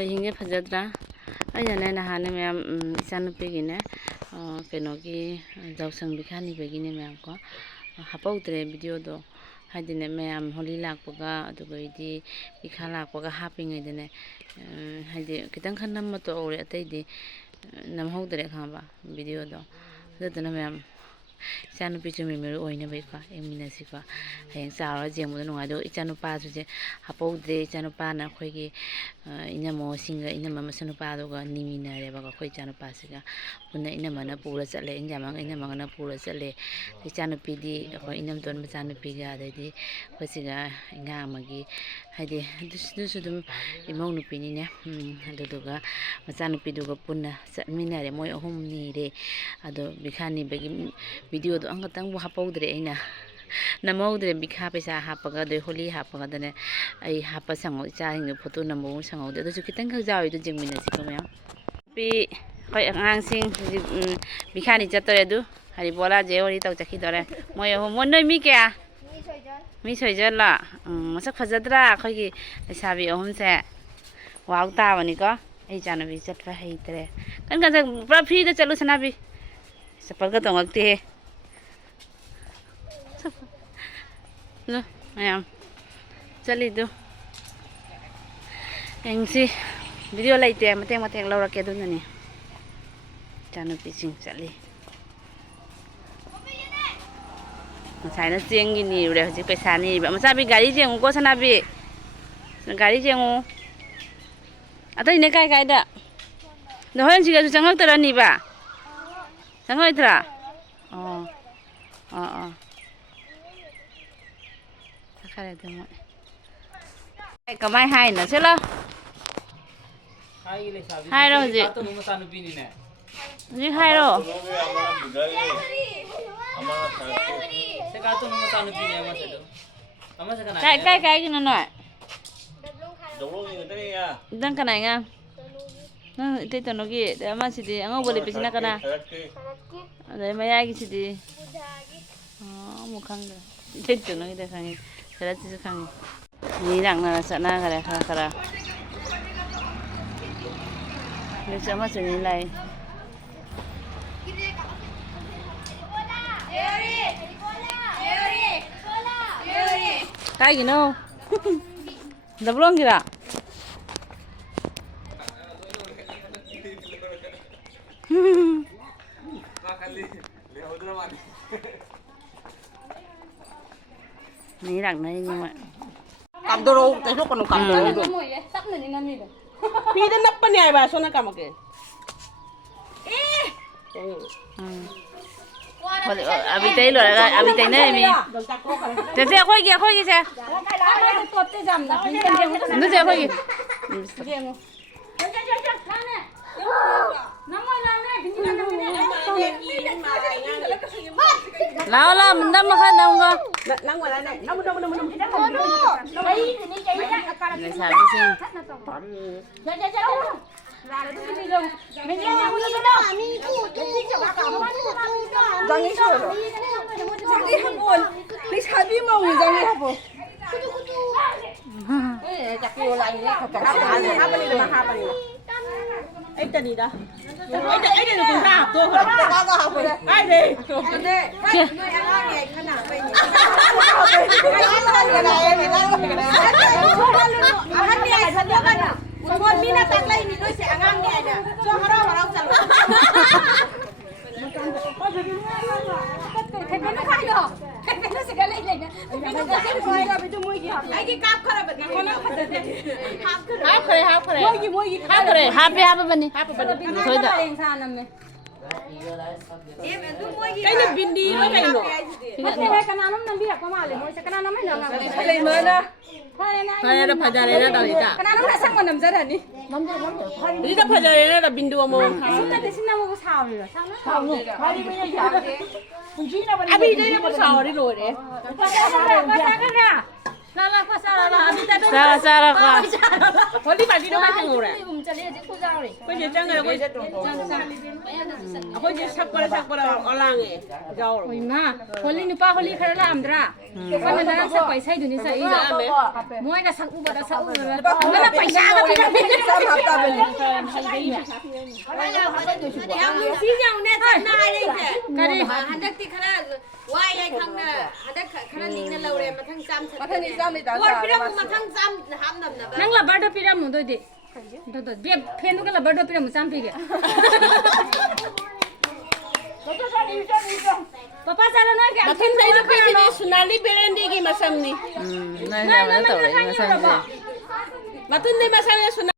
ꯂꯩꯍꯤꯡꯁꯦ ꯐꯖꯗ꯭ꯔꯥ ꯑꯩꯅꯅꯦ ꯅꯍꯥꯟꯅꯦ ꯃꯌꯥꯝ ꯏꯆꯥꯅꯨꯄꯤꯒꯤꯅꯦ ꯀꯩꯅꯣꯒꯤ ꯌꯥꯎꯁꯪ ꯕꯤꯈꯥꯅꯤꯕꯒꯤꯅꯦ ꯃꯌꯥꯝ ꯀꯣ ꯍꯥꯞꯄꯧꯗ꯭ꯔꯦ ꯚꯤꯗꯤꯑꯣꯗꯣ ꯍꯥꯏꯗꯤꯅꯦ ꯃꯌꯥꯝ ꯍꯣꯂꯤ ꯂꯥꯛꯄꯒ ꯑꯗꯨꯒꯩꯗꯤ ꯕꯤꯈꯥ ꯂꯥꯛꯄꯒ ꯍꯥꯞꯄꯤꯉꯩꯗꯅꯦ ꯍꯥꯏꯗꯤ ꯈꯤꯇꯪ ꯈꯔ ꯅꯝꯃ ꯇꯣꯛꯍꯧꯔꯦ ꯑꯇꯩꯗꯤ ꯅꯝꯍꯧꯗ꯭ꯔꯦ ꯈꯪꯉꯕ ꯚꯤꯗꯤꯑꯣꯗꯣ ꯑꯗꯨꯗꯨꯅ ꯃꯌꯥꯝ ꯏꯆꯥꯅꯨꯄꯤꯁꯨ ꯃꯦꯃꯣꯔꯤ ꯑꯣꯏꯅꯕꯒꯤꯀꯣ ꯌꯦꯡꯃꯤꯟꯅꯁꯤꯀꯣ ꯍꯌꯦꯡ ꯆꯥꯎꯔꯒ ꯌꯦꯡꯕꯗ ꯅꯨꯡꯉꯥꯏꯗꯣ ꯏꯆꯥꯅꯨꯄꯥꯁꯨ ꯍꯥꯞꯄꯧꯗ꯭ꯔꯦ ꯏꯆꯥꯅꯨꯄꯥꯅ ꯑꯩꯈꯣꯏꯒꯤ ꯏꯅꯝꯃꯁꯤꯡꯒ ꯏꯅꯝꯃ ꯃꯆꯥꯅꯨꯄꯥꯗꯨꯒ ꯅꯤꯃꯤꯟꯅꯔꯦꯕꯀꯣ ꯑꯩꯈꯣꯏ ꯏꯆꯥꯅꯨꯄꯥꯁꯤꯒ ꯄꯨꯟꯅ ꯏꯅꯝꯃꯅ ꯄꯨꯔ ꯆꯠꯂꯦ ꯏꯅꯝꯃꯒꯅ ꯄꯨꯔ ꯆꯠꯂꯦ ꯏꯆꯥꯅꯨꯄꯤꯗꯤ ꯑꯩꯈꯣꯏ ꯏꯅꯝꯇꯣꯟ ꯃꯆꯥꯅꯨꯄꯤꯒ ꯑꯗꯩꯗꯤ ꯑꯩꯈꯣꯏꯁꯤꯒ ꯑꯉꯥꯡ ꯑꯃꯒꯤ ꯍꯥꯏꯗꯤ ꯑꯗꯨꯁꯨ ꯑꯗꯨꯝ ꯏꯃꯧ ꯅꯨꯄꯤꯅꯤꯅꯦ ꯑꯗꯨꯗꯨꯒ ꯃꯆꯥꯅꯨꯄꯤꯗꯨꯒ ꯄꯨꯟꯅ ꯆꯠꯃꯤꯟꯅꯔꯦ ꯃꯣꯏ ꯑꯍꯨꯝ ꯅꯤꯔꯦ ꯑꯗꯣ ꯕꯤꯈꯥ ꯅꯤꯕꯒꯤ ꯚꯤꯗꯤꯑꯣꯗꯣ ꯑꯃꯈꯛꯇꯪꯕꯨ ꯍꯥꯞꯄꯧꯗ꯭ꯔꯦ ꯑꯩꯅ ꯅꯝꯍꯧꯗ꯭ꯔꯦ ꯕꯤꯈꯥ ꯄꯩꯁꯥ ꯍꯥꯞꯄꯒ ꯑꯗꯩ ꯍꯣꯂꯤ ꯍꯥꯞꯄꯒꯗꯅꯦ ꯑꯩ ꯍꯥꯞꯄ ꯁꯪꯍꯧ ꯏꯆꯥꯁꯤꯡꯗꯣ ꯐꯣꯇꯣ ꯅꯝꯕ ꯁꯪꯍꯧꯗꯦ ꯑꯗꯨꯁꯨ ꯈꯤꯇꯪ ꯈꯛ ꯌꯥꯎꯋꯤꯗꯣ ꯌꯦꯡꯃꯤꯟꯅꯁꯤꯀꯣ ꯃꯌꯥꯝ ꯅꯨꯄꯤ ꯑꯩꯈꯣꯏ ꯑꯉꯥꯡꯁꯤꯡ ꯍꯧꯖꯤꯛ ꯕꯤꯈꯥꯅꯤ ꯆꯠꯇꯣꯔꯦ ꯑꯗꯨ ꯍꯔꯤꯕꯣꯂꯥꯁꯦ ꯋꯥꯔꯤ ꯇꯧ ꯆꯠꯈꯤꯗꯣꯔꯦ ꯃꯣꯏ ꯑꯍꯨꯝ ꯅꯣꯏ ꯃꯤ ꯀꯌꯥ ꯃꯤ ꯁꯣꯏꯖꯜꯂꯣ ꯃꯁꯛ ꯐꯖꯗ꯭ꯔꯥ ꯑꯩꯈꯣꯏꯒꯤ ꯂꯩꯁꯥꯕꯤ ꯑꯍꯨꯝꯁꯦ ꯋꯥꯎ ꯇꯥꯕꯅꯤꯀꯣ ꯑꯩ ꯏꯆꯥꯅꯨꯄꯤ ꯆꯠꯄ ꯍꯩꯇ꯭ꯔꯦ ꯀꯟ ꯄꯨꯔꯥ ꯐ꯭ꯔꯤꯗ ꯆꯠꯂꯨ ꯁꯅꯥꯕꯤ ꯆꯄꯜꯒ ꯇꯣꯡꯉꯛꯇꯦꯍꯦ ꯃꯌꯥꯝ ꯆꯠꯂꯤꯗꯨ ꯌꯦꯡꯁꯤ ꯚꯤꯗꯤꯑꯣ ꯂꯩꯇꯦ ꯃꯇꯦꯛ ꯂꯧꯔꯛꯀꯦ ꯑꯗꯨꯅꯅꯦ ꯏꯆꯥꯅꯨꯄꯤꯁꯤꯡ ꯆꯠꯂꯤ ꯉꯁꯥꯏꯅ ꯆꯦꯡꯒꯤ ꯅꯤꯔꯨꯔꯦ ꯍꯧꯖꯤꯛ ꯄꯩꯁꯥ ꯅꯤꯔꯤꯕ ꯃꯆꯥꯕꯤ ꯒꯥꯔꯤ ꯌꯦꯡꯉꯨꯀꯣ ꯁꯅꯥꯕꯤ ꯒꯥꯔꯤ ꯌꯦꯡꯉꯨ ꯑꯇꯩꯅꯦ ꯀꯥꯏꯗ ꯑꯗꯣ ꯍꯣꯔꯦꯟ ꯁꯤꯒꯁꯨ ꯆꯪꯉꯛꯇꯔꯅꯤꯕ ꯆꯪꯉꯛꯑꯣꯏꯗ꯭ꯔꯥ ꯑꯣ ꯆꯠꯈꯔꯦ ꯑꯗꯨ ꯃꯣꯏ ꯀꯃꯥꯏ ꯍꯥꯏꯅꯣ ꯆꯠꯂꯣ ꯍꯥꯏꯔꯣ ꯍꯧꯖꯤꯛ ꯍꯥꯏꯔꯣ ꯀꯥꯏꯒꯤꯅꯣ ꯅꯣꯏ ꯅꯪ ꯀꯅꯥꯏꯉ ꯅꯪ ꯏꯇꯩ ꯇꯅꯣꯒꯤ ꯑꯃꯁꯤꯗꯤ ꯑꯉꯧꯕ ꯂꯤꯠꯄꯤꯁꯤꯅ ꯀꯅꯥ ꯑꯗꯩ ꯃꯌꯥꯏꯒꯤꯁꯤꯗꯤ ꯑꯃꯨꯛ ꯈꯪꯗ꯭ꯔꯦ ꯏꯇꯩ ꯇꯅꯣꯒꯤꯗ ꯈꯪꯉꯤ ꯁꯔꯠꯁꯤꯁꯨ ꯈꯪꯉꯤ ꯃꯤ ꯂꯥꯛꯅꯔ ꯆꯠꯅꯈꯔꯦ ꯈꯔ ꯍꯧꯖꯤꯛꯁꯨ ꯑꯃꯁꯨ ꯃꯤ ꯂꯥꯛꯏ ꯀꯥꯏꯒꯤꯅꯣ ꯗꯕꯂꯣꯡꯒꯤꯔꯥ ꯃꯤ ꯂꯥꯛꯅꯔꯤꯅꯤ ꯃꯣꯏ ꯀꯥꯞꯗꯣꯔꯣ ꯀꯩꯁꯨ ꯀꯩꯅꯣ ꯀꯥꯞꯗꯣꯔꯣ ꯐꯤꯗ ꯅꯞꯄꯅꯦ ꯍꯥꯏꯕ ꯁꯣꯅ ꯀꯥꯃꯛꯀꯦ ꯑꯕꯤꯇꯩ ꯂꯣꯏꯔꯒ ꯑꯕꯤꯇꯩꯅꯔꯤꯃꯤ ꯆꯦꯆꯦ ꯑꯩꯈꯣꯏꯒꯤꯁꯦ ꯑꯗꯨꯁꯦ ꯑꯩꯈꯣꯏꯒꯤ ꯂꯥꯛꯑꯣ ꯃꯨꯟꯗ ꯃꯈꯥ ꯅꯝꯒꯣ ꯂꯩꯁꯥꯕꯤꯁꯤꯡ ꯂꯩꯁꯥꯕꯤ ꯃꯧꯅꯤ ꯆꯪꯉꯦ ꯍꯥꯏꯕꯣ ꯑꯩꯇꯅꯤꯗ ꯑꯩꯅ ꯀꯨꯟꯊ꯭ꯔꯥ ꯍꯥꯞꯇꯣꯛꯈ꯭ꯔꯦ ꯀꯥꯏꯗꯩ ꯃꯤꯅ ꯇꯥꯛꯂꯛꯏꯅꯤ ꯅꯣꯏꯁꯦ ꯑꯉꯥꯡꯅꯤ ꯍꯥꯏꯅ ꯍꯔꯥꯎ ꯆꯠꯂꯣ ꯑꯩꯒꯤ ꯀꯥꯞꯈ꯭ꯔꯕꯅꯤ ꯍꯥꯞꯈ꯭ꯔꯦ ꯍꯥꯞꯄꯕꯅꯤ ꯁꯣꯏꯗ ꯀꯩꯅꯣ ꯕꯤꯟꯗꯤꯔꯣ ꯀꯩꯅꯣ ꯀꯅꯥꯅꯣꯝ ꯅꯝꯕꯤꯔꯛꯄ ꯃꯥꯜꯂꯦ ꯃꯣꯏꯁꯦ ꯀꯅꯥꯅꯣꯝꯅ ꯐꯔꯦꯅ ꯐꯖꯔꯦꯅ ꯇꯧꯔꯤꯗ ꯀꯅꯥꯅꯣꯝꯅ ꯑꯁꯪꯕ ꯅꯝꯖꯔꯅꯤ ꯍꯧꯖꯤꯛꯇ ꯐꯖꯔꯦꯅ ꯕꯤꯟꯗꯨ ꯑꯃꯃꯝ ꯁꯨꯝꯅꯗꯤ ꯁꯤꯟꯅꯕꯕꯨ ꯁꯥꯎꯔꯤꯔꯣ ꯑꯕꯤꯗꯩ ꯑꯃꯨꯛ ꯁꯥꯎꯔꯗꯤ ꯂꯣꯏꯔꯦ လာလာခွစားလာလာအဒီတက်တော့ စားစားတော့ကွာ ဟိုဒီပါဒီတော့မတင်ဘူးလေ 我们这里这裤衩哩， ကိုကြီးကျန်းတယ်ကိုကြီးအခုကြီးဆက်ပေါ်အလန်းငယ်ကြောက် 哎妈，后里你把后里开始拉唔得啦，反正咱是白菜就你说一个，莫一个杀乌巴的杀乌的，我那白虾的比那比那啥好大不哩？စီကြောင်နဲ့စနိုင်လိုက်တယ် ကရီ ဟန်တက်တိခရဝိုင်းရိုက်ခန်းနဲ့ဟန်တက်ခရနေနဲ့လောက်ရဲမထန်းစမ်းမထန်းနေစမ်းလိုက်တာဝါပြတော့မထန်းစမ်းဟမ်နမ်နဘ နင်လာဘာတော့ပြရမလို့တဲ့တော်ဒီဖဲနုကလာဘာတော့ပြရမစမ်းပြခဲ့ပပစားရနော်က မထန်းနိုင်တော့ပြနေစနာလီဘယ်န်ဒီကီမဆမ်နီ နိုင်တယ်မတော်တယ်မဆန်းဘူး မထန်းနေမဆမ်ရစ